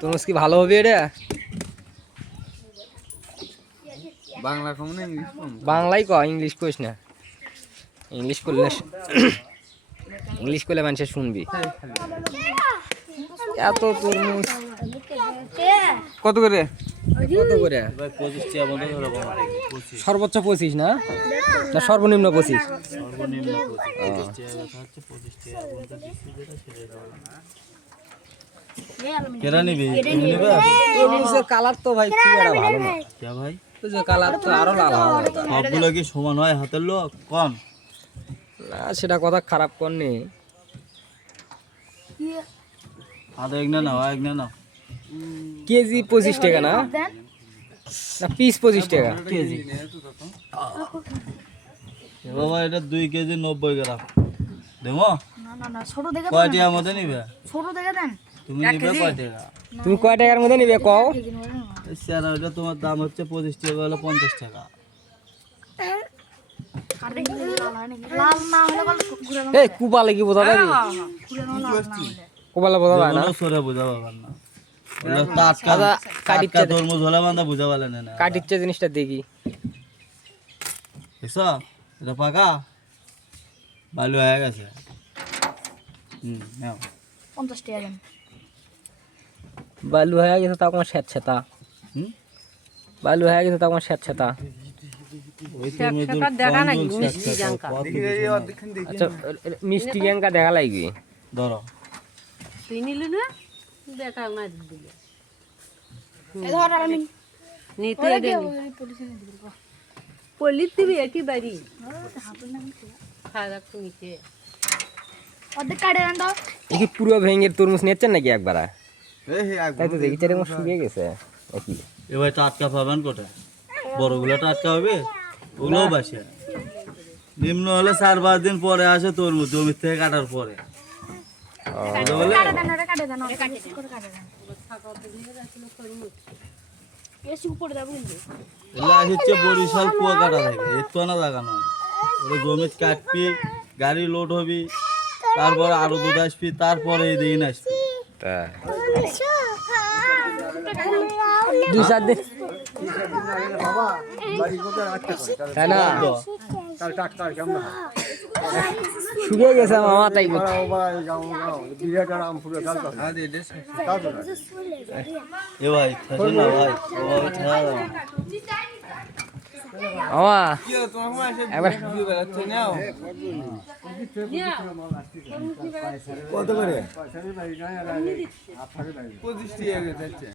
তরমুজ কি ভালো হবে এটা? বাংলা কম না ইংলিশ কম? বাংলাই ক, ইংলিশ কইস না। ইংলিশ করলে ইংলিশ করলে মানুষে শুনবি। এত তরমুজ কত করে? কত করে? সর্বোচ্চ 25 না, না সর্বনিম্ন 25? কেরা নিবি? তরমুজের কালার তো ভাই খুব একটা ভালো না। কে ভাই? ওই যে কালার তো আরো লাল হওয়ার কথা। সবগুলো কি সমান হয় হাতের লোক? কম না সেটা কথা খারাপ করনি। আধা এক না নাও, এক না নাও। কেজি 25 টাকা না, না পিস 25 টাকা কেজি বাবা, এটা 2 কেজি 90 গ্রাম দেবো। কয় টাকার মধ্যে নিবে? তুমি নিবে কয় টাকা? তুমি কয় টাকার মধ্যে নিবে কও? স্যার ওটা তোমার দাম হচ্ছে 25 টাকা হলে 50 টাকা। এই কুপালে কি বোঝা যাবে? কুপালে বোঝা যায় না। সরে বুঝা পাবেন না। ওগুলো টাটকা টাটকা তরমুজ হলে বান্দা বুঝা পালে না। কাটিচ্ছে জিনিসটা দেখি। দেখছো এটা পাকা ভালো হয়ে গেছে। নাও 50 টাকা দেন। বালু হয়ে গেছে তা আমার স্যাঁতস্যাঁতা। বালু হয়ে গেছে তা আমার স্যাঁতস্যাঁতা। ওই তরমুজের দেখা নাই মিষ্টি জাঙ্কা। আচ্ছা মিষ্টি গ্যাঙ্কা দেখা লাগবে। ধরো তুই নিলি না দেখা মার দিলে এই ধর আমি নিতে দেনি পলি দিবি একেবারে খাওয়া নিতে অর্ধেক কাটে দেন তো। এই কি পুরো ভেঙের তরমুজ নিচ্ছেন নাকি একবার? তাই তো দেখি চারে শুকিয়ে গেছে একই। এবার টাটকা পাবেন কোথায়? বড়গুলো টাটকা হবে, ওগুলোও বাসে। নিম্ন হলে 4-5 দিন পরে আসে তরমুজ জমি থেকে কাটার পরে। কাটে দেন, ওটা কাটে দেন, ওটা কাটে দেন। এসি উপরে যাবো কিন্তু। এগুলো হচ্ছে বরিশাল কুয়াকাটা থেকে, এর তো না জায়গা নয়। ওরা জমি কাটবি, গাড়ি লোড হবি, তারপরে আরো দুধ আসবি, তারপরে এই দিন আসবি। তাই 2-4 দিন তাই না? শুকিয়ে গেছে মামা তাই বলছি। এ ভাই থাকে না ভাই, ওভাবে থাকা যাবে না। মামা একবার কত করে? 25 টাকা